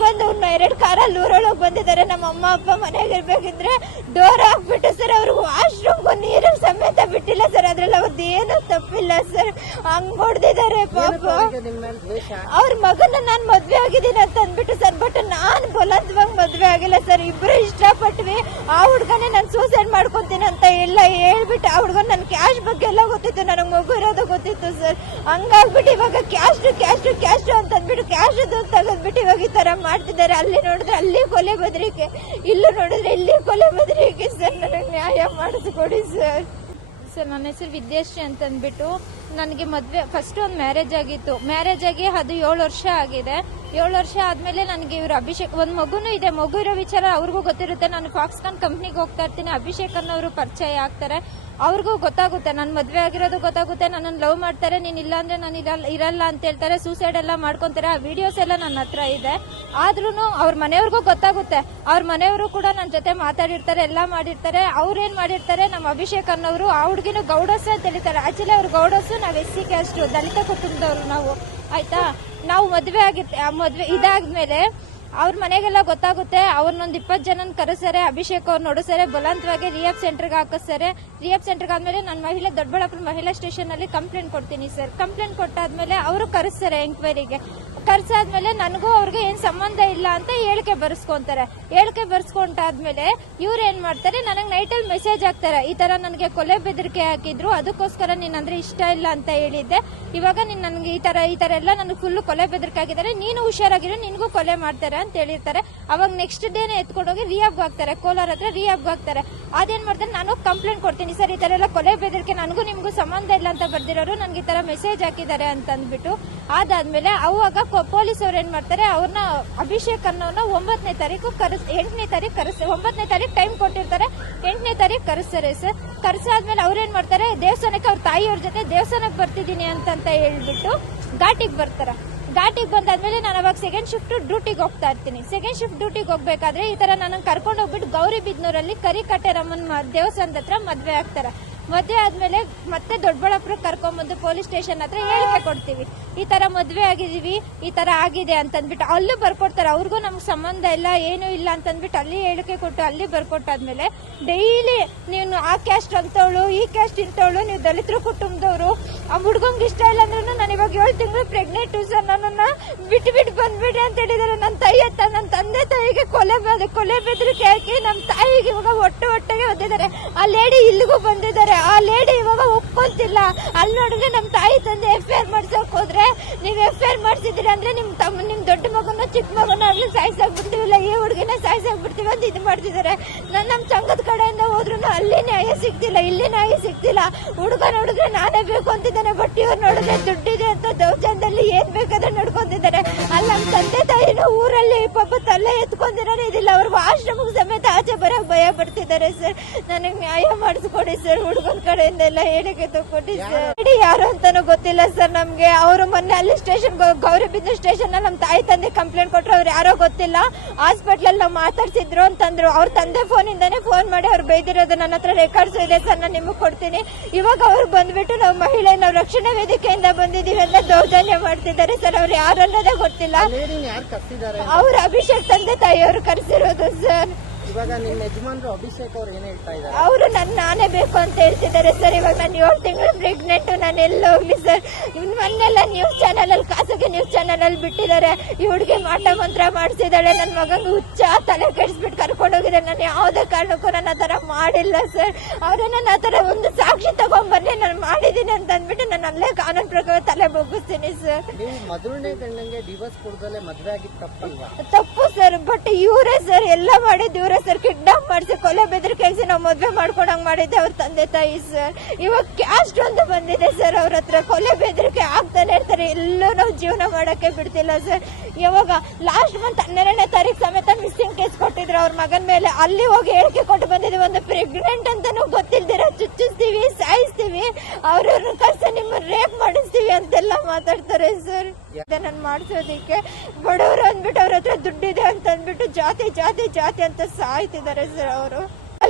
ಬಂದು 2 ಕಾರಲ್ಲಿ ಊರೊಳಗೆ ಬಂದಿದ್ದಾರೆ. ನಮ್ಮ ಅಮ್ಮ ಅಪ್ಪ ಮನೆಗೆ ಇರ್ಬೇಕಿದ್ರೆ ಡೋರ್ ಹಾಕ್ಬಿಟ್ಟು ಸರ್ ಅವ್ರಿಗೆ ವಾಶ್ರೂಮ್ಗೂ ನೀರು ಸಮೇತ ಬಿಟ್ಟಿಲ್ಲ ಸರ್. ಅದ್ರಲ್ಲಿ ಅವ್ರದ್ದು ಏನು ತಪ್ಪಿಲ್ಲ ಸರ್. ಹಂಗ್ ಹೊಡೆದಿದ್ದಾರೆ ಪಾಪ. ಅವ್ರ ಮಗನ ನಾನ್ ಮದ್ವೆ ಆಗಿದ್ದೀನಿ ಅಂತ ಅಂದ್ಬಿಟ್ಟು ಸರ್. ಬಟ್ ನಾನ್ ಬಲವಂತವಾಗಿ ಮದ್ವೆ ಆಗಿಲ್ಲ ಸರ್. ಇಬ್ರು ಇಷ್ಟಪಟ್ವಿ. ಆ ಹುಡ್ಗನೇ ನಾನು ಸೂಸೈಡ್ ಮಾಡ್ಕೊಂತೀನಿ ಅಂತ ಎಲ್ಲ ಹೇಳ್ಬಿಟ್ಟು ಆ ಹುಡ್ಗನ್ ನನ್ ಕ್ಯಾಶ್ ಬಗ್ಗೆ ಎಲ್ಲ ಗೊತ್ತಿತ್ತು, ನನಗ್ ಮಗು ಇರೋದು ಗೊತ್ತಿತ್ತು ಸರ್. ಹಂಗಾಗ್ಬಿಟ್ಟು ಇವಾಗ ಕ್ಯಾಶ್ ಅಂತ ಅಂದ್ಬಿಟ್ಟು ಕ್ಯಾಶ್ ತೆಗೆದ್ಬಿಟ್ಟು ಇವಾಗ ಈ ತರ ಮಾಡ್ತಿದ್ದಾರೆ. ಅಲ್ಲಿ ನೋಡಿದ್ರೆ ಅಲ್ಲಿ ಕೊಲೆ ಬೆದರಿಕೆ, ಇಲ್ಲಿ ನೋಡಿದ್ರೆ ಇಲ್ಲಿ ಕೊಲೆ ಬೆದರಿಕೆ ಸರ್. ನನಗೆ ನ್ಯಾಯ ಮಾಡಿಸ್ಕೊಡಿ ಸರ್. ಸರ್ ನನ್ನ ಹೆಸರು ವಿದ್ಯಾಶ್ರೀ ಅಂತ ಅಂದ್ಬಿಟ್ಟು ನನಗೆ ಮದ್ವೆ ಫಸ್ಟ್ ಒಂದು ಮ್ಯಾರೇಜ್ ಆಗಿತ್ತು. ಮ್ಯಾರೇಜ್ ಆಗಿ ಅದು 7 ವರ್ಷ ಆಗಿದೆ. 7 ವರ್ಷ ಆದ್ಮೇಲೆ ನನಗೆ ಇವರು ಅಭಿಷೇಕ್ ಒಂದು ಮಗುನೂ ಇದೆ. ಮಗು ಇರೋ ವಿಚಾರ ಅವ್ರಿಗೂ ಗೊತ್ತಿರುತ್ತೆ. ನಾನು ಫಾಕ್ಸ್ಕಾನ್ ಕಂಪ್ನಿಗೆ ಹೋಗ್ತಾ ಇರ್ತೀನಿ. ಅಭಿಷೇಕ್ ಅನ್ನೋರು ಪರಿಚಯ ಆಗ್ತಾರೆ. ಅವ್ರಿಗೂ ಗೊತ್ತಾಗುತ್ತೆ ನನ್ನ ಮದ್ವೆ ಆಗಿರೋದು ಗೊತ್ತಾಗುತ್ತೆ. ನನ್ನನ್ನು ಲವ್ ಮಾಡ್ತಾರೆ, ನೀನ್ ಇಲ್ಲ ಅಂದ್ರೆ ನಾನು ಇರಲ್ಲ ಅಂತ ಹೇಳ್ತಾರೆ. ಸೂಸೈಡ್ ಎಲ್ಲ ಮಾಡ್ಕೊಂತಾರೆ. ಆ ವಿಡಿಯೋಸ್ ಎಲ್ಲ ನನ್ನ ಹತ್ರ ಇದೆ. ಆದ್ರೂ ಅವ್ರ ಮನೆಯವ್ರಿಗೂ ಗೊತ್ತಾಗುತ್ತೆ. ಅವ್ರ ಮನೆಯವರು ಕೂಡ ನನ್ನ ಜೊತೆ ಮಾತಾಡಿರ್ತಾರೆ, ಎಲ್ಲ ಮಾಡಿರ್ತಾರೆ. ಅವ್ರೇನ್ ಮಾಡಿರ್ತಾರೆ, ನಮ್ಮ ಅಭಿಷೇಕ್ ಅನ್ನೋರು ಆ ಹುಡುಗಿನ ಗೌಡಸ್ ಅಂತ ಹೇಳ್ತಾರೆ. ಆಕ್ಚುಲಿ ಅವ್ರು ಗೌಡಸ್ಸು, ನಾವ್ SC ಕ್ಯಾಸ್ಟ್ ದಲಿತ ಕುಟುಂಬದವ್ರು ನಾವು. ಆಯ್ತಾ, ನಾವು ಮದ್ವೆ ಇದಾದ್ಮೇಲೆ ಅವ್ರ ಮನೆಗೆಲ್ಲ ಗೊತ್ತಾಗುತ್ತೆ. ಅವ್ರನ್ನೊಂದು 20 ಜನನ ಕರೆಸ್ತಾರೆ. ಅಭಿಷೇಕ್ ಅವ್ರು ನೋಡಿಸ್ತಾರೆ. ಬಲವಂತವಾಗಿ ರಿಯಾಬ್ ಸೆಂಟರ್ಗೆ ಹಾಕಿಸ್ತಾರೆ. ರಿಯಾಬ್ ಸೆಂಟರ್ಗೆ ಆದ್ಮೇಲೆ ನಾನು ದೊಡ್ಡಬಳ್ಳಾಪುರ ಮಹಿಳಾ ಸ್ಟೇಷನ್ ಅಲ್ಲಿ ಕಂಪ್ಲೇಂಟ್ ಕೊಡ್ತೀನಿ ಸರ್. ಕಂಪ್ಲೇಂಟ್ ಕೊಟ್ಟಾದ್ಮೇಲೆ ಅವರು ಕರೆಸ್ತಾರೆ ಎಂಕ್ವೈರಿಗೆ. ಕರ್ಸಾದ್ಮೇಲೆ ನನಗೂ ಅವ್ರಿಗೆ ಏನ್ ಸಂಬಂಧ ಇಲ್ಲ ಅಂತ ಹೇಳಿಕೆ ಬರ್ಸ್ಕೊಂತಾರೆ. ಹೇಳಿಕೆ ಬರ್ಸ್ಕೊಂಡಾದ್ಮೇಲೆ ಇವ್ರು ಏನ್ ಮಾಡ್ತಾರೆ, ನನಗ್ ನೈಟಲ್ಲಿ ಮೆಸೇಜ್ ಹಾಕ್ತಾರೆ. ಈ ತರ ನನಗೆ ಕೊಲೆ ಬೆದರಿಕೆ ಹಾಕಿದ್ರು, ಅದಕ್ಕೋಸ್ಕರ ನೀನ್ ಅಂದ್ರೆ ಇಷ್ಟ ಇಲ್ಲ ಅಂತ ಹೇಳಿದ್ದೆ. ಇವಾಗ ನೀನ್ ನನ್ಗೆ ಈ ತರ ಎಲ್ಲ ನನಗೆ ಫುಲ್ ಕೊಲೆ ಬೆದರಿಕೆ ಹಾಕಿದ್ದಾರೆ, ನೀನು ಹುಷಾರಾಗಿರೋ, ನಿನ್ಗೂ ಕೊಲೆ ಮಾಡ್ತಾರೆ ಅಂತ ಹೇಳಿರ್ತಾರೆ. ಅವಾಗ ನೆಕ್ಸ್ಟ್ ಡೇನೆ ಎತ್ಕೊಂಡೋಗಿ ರಿಯಾಬ್ಗೆ ಹಾಕ್ತಾರೆ. ಕೋಲಾರ ಹತ್ರ ರಿಯಾಬ್ಗೆ ಹಾಕ್ತಾರೆ. ಅದೇನ್ ಮಾಡ್ತಾರೆ, ನಾನು ಕಂಪ್ಲೇಂಟ್ ಕೊಡ್ತೀನಿ ಸರ್, ಈ ತರ ಎಲ್ಲ ಕೊಲೆ ಬೆದರಿಕೆ ನನಗೂ ನಿಮ್ಗೂ ಸಂಬಂಧ ಇಲ್ಲ ಅಂತ ಬರ್ದಿರೋರು ನನಗೆ ಈ ತರ ಮೆಸೇಜ್ ಹಾಕಿದ್ದಾರೆ ಅಂತ ಅಂದ್ಬಿಟ್ಟು ಅದಾದ್ಮೇಲೆ ಅವಾಗ ಪೊಲೀಸ್ ಅವ್ರು ಏನ್ ಮಾಡ್ತಾರೆ, ಅವ್ರನ್ನ ಅಭಿಷೇಕ್ ಅನ್ನೋನ 9ನೇ ತಾರೀಕು 8ನೇ ತಾರೀಕು 9ನೇ ತಾರೀಕು ಟೈಮ್ ಕೊಟ್ಟಿರ್ತಾರೆ. 8ನೇ ತಾರೀಕು ಕರೆಸ್ತಾರೆ ಸರ್. ಕರೆಸಾದ್ಮೇಲೆ ಅವ್ರೇನ್ ಮಾಡ್ತಾರೆ, ದೇವಸ್ಥಾನಕ್ಕೆ ಅವ್ರ ತಾಯಿಯವ್ರ ಜೊತೆ ದೇವಸ್ಥಾನಕ್ಕೆ ಬರ್ತಿದ್ದೀನಿ ಅಂತ ಹೇಳ್ಬಿಟ್ಟು ಘಾಟಿಗೆ ಬರ್ತಾರೆ. ಘಾಟಿಗೆ ಬಂದಾದ್ಮೇಲೆ ನಾನು ಅವಾಗ ಸೆಕೆಂಡ್ ಶಿಫ್ಟ್ ಡ್ಯೂಟಿಗೆ ಹೋಗ್ತಾ ಇರ್ತೀನಿ. ಸೆಕೆಂಡ್ ಶಿಫ್ಟ್ ಡ್ಯೂಟಿಗೆ ಹೋಗ್ಬೇಕಾದ್ರೆ ಈ ತರ ನನ್ನ ಕರ್ಕೊಂಡು ಹೋಗ್ಬಿಟ್ಟು ಗೌರಿಬಿದ್ನೂರಲ್ಲಿ ಕರಿಕಟ್ಟೆರಮ್ಮನ ದೇವಸ್ಥಾನದ ಹತ್ರ ಮದ್ವೆ ಆಗ್ತಾರೆ. ಮದ್ವೆ ಆದ್ಮೇಲೆ ಮತ್ತೆ ದೊಡ್ಡಬಳ್ಳಾಪುರ ಕರ್ಕೊಂಡ್ಬಂದು ಪೊಲೀಸ್ ಸ್ಟೇಷನ್ ಹತ್ರ ಹೇಳಿಕೆ ಕೊಡ್ತೀವಿ, ಈ ತರ ಮದ್ವೆ ಆಗಿದೀವಿ, ಈ ತರ ಆಗಿದೆ ಅಂತಂದ್ಬಿಟ್ಟು ಅಲ್ಲೂ ಬರ್ಕೊಡ್ತಾರೆ. ಅವ್ರಿಗೂ ನಮ್ಗೆ ಸಂಬಂಧ ಇಲ್ಲ, ಏನು ಇಲ್ಲ ಅಂತಂದ್ಬಿಟ್ಟು ಅಲ್ಲಿ ಹೇಳಿಕೆ ಕೊಟ್ಟು ಅಲ್ಲಿ ಬರ್ಕೊಟ್ಟಾದ್ಮೇಲೆ ಡೈಲಿ ನೀನು ಆ ಕ್ಯಾಸ್ಟ್ ಅಂತವಳು, ಈ ಕ್ಯಾಸ್ಟ್ ಇಂತವಳು, ನೀವು ದಲಿತರ ಕುಟುಂಬದವರು, ಆ ಹುಡ್ಗಂಗೆ ಇಷ್ಟ ಇಲ್ಲ ಅಂದ್ರೂ ನಾನು ಇವಾಗ 7 ತಿಂಗಳು ಪ್ರೆಗ್ನೆಂಟ್ ಸರ್, ನನ್ನನ್ನ ಬಿಟ್ಟು ಬಂದ್ಬಿಡಿ ಅಂತ ಹೇಳಿದಾರೆ. ನನ್ನ ತಂದೆ ತಾಯಿಗೆ ಕೊಲೆ ಬೆದರಿಕೆ ಹಾಕಿ ನಮ್ಮ ತಾಯಿಗೆ ಇವಾಗ ಹೊಟ್ಟೆಗೆ ಒದ್ದಿದ್ದಾರೆ. ಆ ಲೇಡಿ ಇಲ್ಲಿಗೂ ಬಂದಿದ್ದಾರೆ. ಆ ಲೇಡಿ ಇವಾಗ ಒಪ್ಕೊಂತಿಲ್ಲ. ಅಲ್ಲಿ ನೋಡಿದ್ರೆ ನಮ್ಮ ತಾಯಿ ತಂದೆ FIR ಮಾಡ್ಸಕ್ ಹೋದ್ರೆ, ನೀವ್ FIR ಮಾಡ್ಸಿದ್ರಿ ಅಂದ್ರೆ ನಿಮ್ ದೊಡ್ಡ ಮಗನ ಚಿಕ್ಕ ಮಗನ ಆಗ್ಲಿ ಸಾಯಿಸಾಕ್ಬಿಡ್ತೀವಿಲ್ಲ, ಈ ಹುಡುಗಿನ ಸಾಯಿಸಾಕ್ಬಿಡ್ತೀವಿ ಅಂತ ಇದು ಮಾಡ್ತಿದ್ದಾರೆ. ನಮ್ಮ ಸಂಘದ ಕಡೆಯಿಂದ ಹೋದ್ರು ಅಲ್ಲಿ ನ್ಯಾಯ ಸಿಗ್ತಿಲ್ಲ, ಇಲ್ಲಿ ನ್ಯಾಯ ಸಿಗ್ತಿಲ್ಲ. ಹುಡುಗ ನೋಡಿದ್ರೆ ನಾನೇ ಬೇಕು ಅಂತಿದ್ದಾನೆ, ಬಟ್ ಇವ್ರು ನೋಡಿದ್ರೆ ದುಡ್ಡಿದೆ ಅಂತ ದೌರ್ಜನ್ಯದಲ್ಲಿ ಏನ್ ಬೇಕಾದ್ರೆ ನಡ್ಕೊಂತಿದ್ದಾರೆ. ಅಲ್ಲಿ ನಮ್ಮ ತಂದೆ ತಾಯಿನ ಊರಲ್ಲಿ ಪಾಪ ತಲೆ ಎತ್ಕೊಂಡಿರೋನೇ ಇದಿಲ್ಲ. ಅವ್ರಿಗೆ ಆಶ್ರಮಕ್ಕೆ ಸಮೇತ ಆಚೆ ಬರಕ್ ಭಯ ಪಡ್ತಿದ್ದಾರೆ ಸರ್. ನನಗೆ ನ್ಯಾಯ ಮಾಡಿಸ್ಕೊಡಿ ಸರ್. ಹುಡುಗನ ಕಡೆಯಿಂದ ಎಲ್ಲ ಹೇಳಿಕೆ ತಗೊಟ್ಟಿ ಸರ್. ಯಾರು ಅಂತಾನು ಗೊತ್ತಿಲ್ಲ ಸರ್ ನಮ್ಗೆ. ಅವರು ಮೊನ್ನೆ ಅಲ್ಲಿ ಸ್ಟೇಷನ್ ಗೌರಿಬಿದ್ನೂರು ಸ್ಟೇಷನ್ ಅಲ್ಲಿ ನಮ್ಮ ತಾಯಿ ತಂದೆ ಕಂಪ್ಲೇಂಟ್ ಕೊಟ್ರು. ಅವ್ರು ಯಾರೋ ಗೊತ್ತಿಲ್ಲ, ಹಾಸ್ಪಿಟಲ್ ನಾವು ಮಾತಾಡ್ಸಿದ್ರು ಅಂತಂದ್ರು. ಅವ್ರ ತಂದೆ ಫೋನ್ ಇಂದಾನೆ ಫೋನ್ ಮಾಡಿ ಅವ್ರು ಬೈದಿರೋದು ನನ್ನ ಹತ್ರ ರೆಕಾರ್ಡ್ಸ್ ಇದೆ ಸರ್, ನಾನು ನಿಮಗೆ ಕೊಡ್ತೀನಿ. ಇವಾಗ ಅವ್ರು ಬಂದ್ಬಿಟ್ಟು ನಾವು ನಾವು ರಕ್ಷಣಾ ವೇದಿಕೆಯಿಂದ ಬಂದಿದೀವಿ ಅಂತ ದೌರ್ಜನ್ಯ ಮಾಡ್ತಿದ್ದಾರೆ ಸರ್. ಅವ್ರು ಯಾರು ಅನ್ನೋದೇ ಗೊತ್ತಿಲ್ಲ. ಅವ್ರ ಅಭಿಷೇಕ್ ತಂದೆ ತಾಯಿಯವರು ಕರೆಸಿರೋದು ಸರ್. ಇವಾಗ ನಿಮ್ಮ ಯಜಮಾನ್ರು ಅಭಿಷೇಕ್ ಅವ್ರು ಏನ್ ಹೇಳ್ತಾ ಇದ್ದಾರೆ? ಅವರು ನಾನೇ ಬೇಕು ಅಂತ ಹೇಳ್ತಿದ್ದಾರೆ ಸರ್. ಇವಾಗ ನಾನು 7 ತಿಂಗಳು ಪ್ರೆಗ್ನೆಂಟ್, ನಾನು ಎಲ್ಲ ಹೋಗ್ಲಿ ಸರ್. ಮೊನ್ನೆಲ್ಲ ನ್ಯೂಸ್ ಚಾನಲ್ ಅಲ್ಲಿ, ಖಾಸಗಿ ನ್ಯೂಸ್ ಚಾನಲ್ ಅಲ್ಲಿ ಬಿಟ್ಟಿದ್ದಾರೆ, ಈ ಹುಡುಗಿ ಮಾಟ ಮಂತ್ರ ಮಾಡಿಸಿದಾಳೆ, ನನ್ನ ಮಗಂಗೆ ಹುಚ್ಚ ತಲೆ ಕೆಡಿಸ್ಬಿಟ್ಟು ಕರ್ಕೊಂಡು ಹೋಗಿದ್ದಾರೆ. ನಾನು ಯಾವುದೇ ಕಾರಣಕ್ಕೂ ನಾನು ಆ ತರ ಮಾಡಿಲ್ಲ ಸರ್. ಅವ್ರೆ ನನ್ನ ಆ ತರ ಒಂದು ಸಾಕ್ಷಿ ತಗೊಂಡ್ಬನ್ನಿ, ನಾನು ಮಾಡಿದೀನಿ ಅಂತ ಅಂದ್ಬಿಟ್ಟು ನಾನು ಅಲ್ಲೇ ಕಾನೂನು ಪ್ರಕಾರ ತಲೆ ಬಗ್ಗಿಸ್ತೀನಿ ಸರ್. ನೀವು ಮೊದಲನೇ ಗಂಡಂಗೆ ಡಿವೋರ್ಸ್ ಕೊಡದಲ್ಲೇ ಮದ್ವೆ ಆಗಿದ್ದು ತಪ್ಪಲ್ವಾ? ತಪ್ಪು ಸರ್, ಬಟ್ ಇವರೇ ಸರ್ ಎಲ್ಲ ಮಾಡಿದ್ದು. ಇವರೇ ಸರ್ ಕಿಡ್ನಾಪ್ ಮಾಡಿಸಿ ಕೊಲೆ ಬೆದರಿಕೆ ಹಾಕಿ ನಾವು ಮದ್ವೆ ಮಾಡ್ಕೊಂಡಂಗ್ ಮಾಡಿದ್ದೆ ಅವ್ರ ತಂದೆ ತಾಯಿ ಸರ್. ಇವಾಗ ಕ್ಯಾಸ್ಟ್ ಒಂದು ಬಂದಿದೆ ಸರ್ ಅವ್ರ ಹತ್ರ. ಕೊಲೆ ಬೆದರಿಕೆ ಆಗ್ತಾನೆ ಇರ್ತಾರೆ, ಎಲ್ಲೂ ನಾವು ಜೀವನ ಮಾಡಕ್ಕೆ ಬಿಡ್ತಿಲ್ಲ ಸರ್. ಯಾವಾಗ ಲಾಸ್ಟ್ ಮಂತ್ 12ನೇ ತಾರೀಕು ಸಮೇತ ಮಿಸ್ಸಿಂಗ್ ಕೇಸ್ ಕೊಟ್ಟಿದ್ರು ಅವ್ರ ಮಗನ ಮೇಲೆ. ಅಲ್ಲಿ ಹೋಗಿ ಹೇಳಿಕೆ ಕೊಟ್ಟು ಬಂದಿದ್ವಿ, ಒಂದು ಪ್ರೆಗ್ನೆಂಟ್ ಅಂತಾನು ಗೊತ್ತಿಲ್ದಿರ ಚುಚ್ಚಿಸ್ತೀವಿ, ಸಾಯಿಸ್ತೀವಿ, ಅವ್ರವ್ರನ್ನ ಕರ್ಸ ನಿಮ್ಮ ರೇಪ್ ಮಾಡಿಸ್ತೀವಿ ಅಂತೆಲ್ಲ ಮಾತಾಡ್ತಾರೆ ಸರ್. ನಾನು ಮಾಡಿಸೋದಿಕ್ಕೆ ಬಡವರು ಅಂದ್ಬಿಟ್ಟು ಅವ್ರ ಹತ್ರ ದುಡ್ಡಿದೆ ಅಂತ ಅಂದ್ಬಿಟ್ಟು ಜಾತಿ ಜಾತಿ ಜಾತಿ ಅಂತ ಸಾಯ್ತಿದ್ದಾರೆ ಸರ್. ಅವರು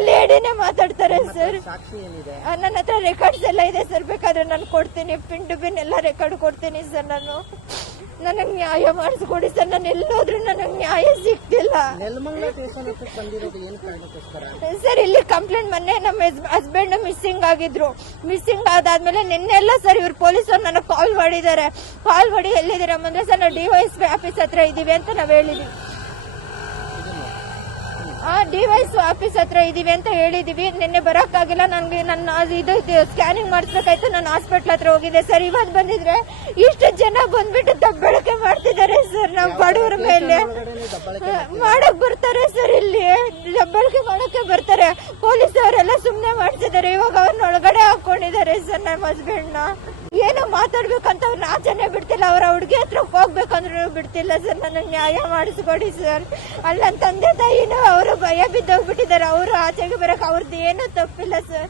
ಲೇಡಿನೇ ಮಾತಾಡ್ತಾರೆ ಸರ್. ನನ್ನ ಹತ್ರ ರೆಕಾರ್ಡ್ಸ್ ಎಲ್ಲ ಇದೆ ಸರ್, ಬೇಕಾದ್ರೆ ನಾನು ಕೊಡ್ತೀನಿ. ಪಿನ್ ಟು ಪಿನ್ ಎಲ್ಲ ರೆಕಾರ್ಡ್ ಕೊಡ್ತೀನಿ ಸರ್ ನಾನು. ನನಗ್ ನ್ಯಾಯ ಮಾಡಿಸ್ಕೊಡಿ ಸರ್. ನಾನು ಎಲ್ಲೋದ್ರೂ ನನಗ್ ನ್ಯಾಯ ಸಿಗ್ತಿಲ್ಲ ನೆಲಮಂಗಲ ಸ್ಟೇಷನ್ ಹತ್ರ ಬಂದಿರೋದು ಏನ್ ಕಾರಣಕ್ಕೋಸ್ಕರ ಸರ್. ಇಲ್ಲಿ ಕಂಪ್ಲೇಂಟ್ ಮೊನ್ನೆ ನಮ್ಮ ಹಸ್ಬೆಂಡ್ ಮಿಸ್ಸಿಂಗ್ ಆಗಿದ್ರು. ಮಿಸ್ಸಿಂಗ್ ಆದಾದ್ಮೇಲೆ ನಿನ್ನೆಲ್ಲ ಸರ್ ಇವ್ರು ಪೊಲೀಸರು ನನಗೆ ಕಾಲ್ ಮಾಡಿದ್ದಾರೆ. ಕಾಲ್ ಮಾಡಿ ಎಲ್ಲಿದ್ದೀರಾ ಅಂದ್ರೆ ಸರ್ ನಾವು ಡಿವೈಎಸ್ಪಿ ಆಫೀಸ್ ಹತ್ರ ಇದೀವಿ ಅಂತ ನಾವ್ ಹೇಳಿದೀವಿ. ಡಿವೈಸ್ ಆಫೀಸ್ ಹತ್ರ ಇದೀವಿ ಅಂತ ಹೇಳಿದೀವಿ. ನಿನ್ನೆ ಬರಕ್ಕಾಗಿಲ್ಲ, ನನ್ಗೆ ನನ್ನ ಇದು ಸ್ಕ್ಯಾನಿಂಗ್ ಮಾಡಿಸ್ಬೇಕಾಯ್ತು. ನಾನು ಹಾಸ್ಪಿಟ್ಲ್ ಹತ್ರ ಹೋಗಿದ್ದೆ ಸರ್. ಇವತ್ತು ಬಂದಿದ್ರೆ ಇಷ್ಟು ಜನ ಬಂದ್ಬಿಟ್ಟು ದಬ್ಬಳಕೆ ಮಾಡ್ತಿದ್ದಾರೆ ಸರ್. ನಾವು ಬಡವರ ಮೇಲೆ ಮಾಡಕ್ ಬರ್ತಾರೆ ಸರ್. ಇಲ್ಲಿ ದಬ್ಬಳಕೆ ಮಾಡಕ್ಕೆ ಬರ್ತಾರೆ. ಪೊಲೀಸ್ ಅವರೆಲ್ಲ ಸುಮ್ನೆ ಮಾಡ್ತಿದ್ದಾರೆ. ಇವಾಗ ಅವ್ರನ್ನ ಒಳಗಡೆ ಹಾಕೊಂಡಿದ್ದಾರೆ ಸರ್. ನಮ್ಮ ಹಸ್ಬೆಂಡ್ ನ ಏನೋ ಮಾತಾಡ್ಬೇಕಂತ ಅವ್ರನ್ನ ಆಚೆನೆ ಬಿಡ್ತಿಲ್ಲ. ಅವ್ರ ಹುಡುಗಿ ಹತ್ರ ಹೋಗ್ಬೇಕಂದ್ರೂ ಬಿಡ್ತಿಲ್ಲ ಸರ್. ನನಗೆ ನ್ಯಾಯ ಮಾಡಿಸ್ಕೊಡಿ ಸರ್. ಅಲ್ಲಿ ನನ್ನ ತಂದೆ ತಾಯಿನೂ ಅವರು ಭಯ ಬಿದ್ದೋಗ್ಬಿಟ್ಟಿದ್ದಾರೆ. ಅವರು ಆಚೆಗೆ ಬರಕ್ ಅವ್ರದ್ದು ಏನೂ ತಪ್ಪಿಲ್ಲ ಸರ್.